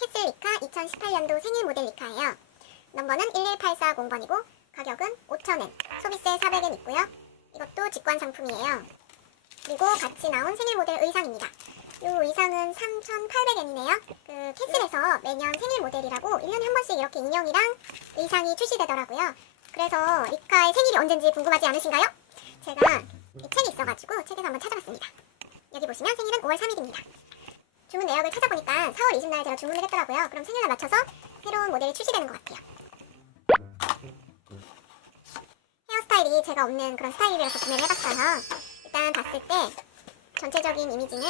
2018년도 생일 모델 리카예요. 넘버는 11840번이고 가격은 5,000엔, 소비세 400엔 있고요. 이것도 직관 상품이에요. 그리고 같이 나온 생일 모델 의상입니다. 이 의상은 3,800엔이네요. 그 캐슬에서 매년 생일 모델이라고 1년에 한 번씩 이렇게 인형이랑 의상이 출시되더라고요. 그래서 리카의 생일이 언젠지 궁금하지 않으신가요? 제가 이 책이 있어가지고 책에서 한번 찾아봤습니다. 여기 보시면 생일은 5월 3일입니다. 주문 내역을 찾아보니까 4월 20날 제가 주문을 했더라고요. 그럼 생일날 맞춰서 새로운 모델이 출시되는 것 같아요. 헤어스타일이 제가 없는 그런 스타일이라서 구매를 해봤어요. 일단 봤을 때 전체적인 이미지는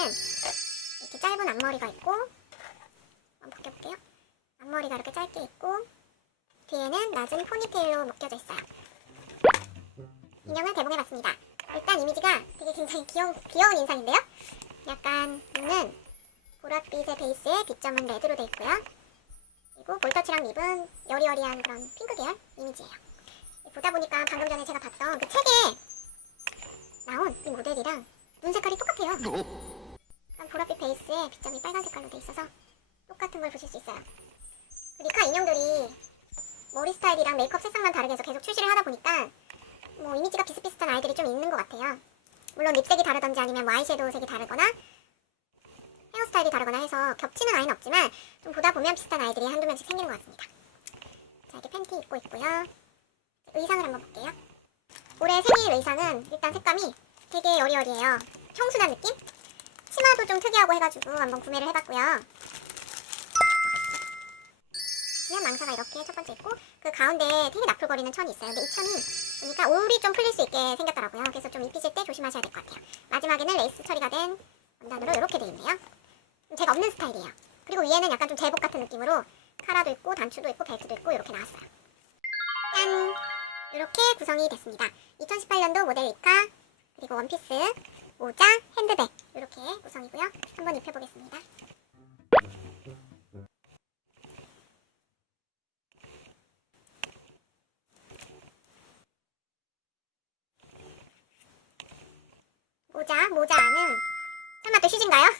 이렇게 짧은 앞머리가 있고 한번 벗겨볼게요. 앞머리가 이렇게 짧게 있고 뒤에는 낮은 포니테일로 묶여져 있어요. 인형을 개봉해봤습니다. 일단 이미지가 되게 굉장히 귀여운, 귀여운 인상인데요. 약간 보랏빛의 베이스에 빗점은 레드로 돼 있고요. 그리고 볼터치랑 립은 여리여리한 그런 핑크 계열 이미지예요. 보다 보니까 방금 전에 제가 봤던 그 책에 나온 이 모델이랑 눈 색깔이 똑같아요. 약간 보랏빛 베이스에 빗점이 빨간 색깔로 돼 있어서 똑같은 걸 보실 수 있어요. 그 리카 인형들이 머리 스타일이랑 메이크업 색상만 다르게 해서 계속 출시를 하다 보니까 뭐 이미지가 비슷비슷한 아이들이 좀 있는 것 같아요. 물론 립색이 다르던지 아니면 뭐 아이섀도우 색이 다르거나 헤어스타일이 다르거나 해서 겹치는 아이는 없지만 좀 보다 보면 비슷한 아이들이 한두 명씩 생기는 것 같습니다. 자, 이렇게 팬티 입고 있고요. 의상을 한번 볼게요. 올해 생일 의상은 일단 색감이 되게 여리여리해요. 청순한 느낌? 치마도 좀 특이하고 해가지고 한번 구매를 해봤고요. 보시면 망사가 이렇게 첫 번째 있고 그 가운데 되게 나풀거리는 천이 있어요. 근데 이 천이 보니까 올이 좀 풀릴 수 있게 생겼더라고요. 그래서 좀 입히실 때 조심하셔야 될 것 같아요. 마지막에는 레이스 처리가 된 원단으로 이렇게 되어 있네요. 좀 제가 없는 스타일이에요. 그리고 위에는 약간 좀 제복 같은 느낌으로 카라도 있고 단추도 있고 벨트도 있고 이렇게 나왔어요. 짠! 이렇게 구성이 됐습니다. 2018년도 모델 리카 그리고 원피스, 모자, 핸드백 이렇게 구성이고요. 한번 입혀보겠습니다. 모자, 모자 안은 설마 또 휴지인가요?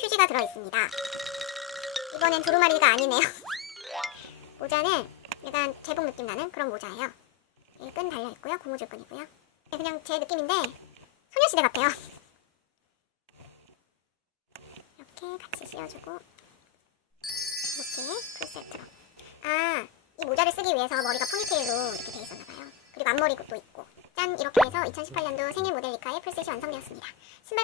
휴지가 들어있습니다. 이번엔 두루마리가 아니네요. 모자는 약간 제복 느낌 나는 그런 모자예요. 여기 끈 달려있고요. 고무줄 끈이고요. 네, 그냥 제 느낌인데 소녀시대 같아요. 이렇게 같이 씌워주고 이렇게 풀세트로. 아, 이 모자를 쓰기 위해서 머리가 포니테일로 이렇게 돼 있었나 봐요. 그리고 앞머리도 있고. 짠! 이렇게 해서 2018년도 생일 모델 리카의 풀셋이 완성되었습니다. 신발까지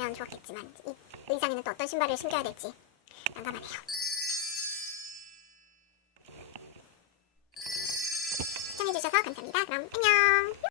있었으면 좋았겠지만 이 의상에는 또 어떤 신발을 신겨야 될지 난감하네요. 시청해주셔서 감사합니다. 그럼 안녕!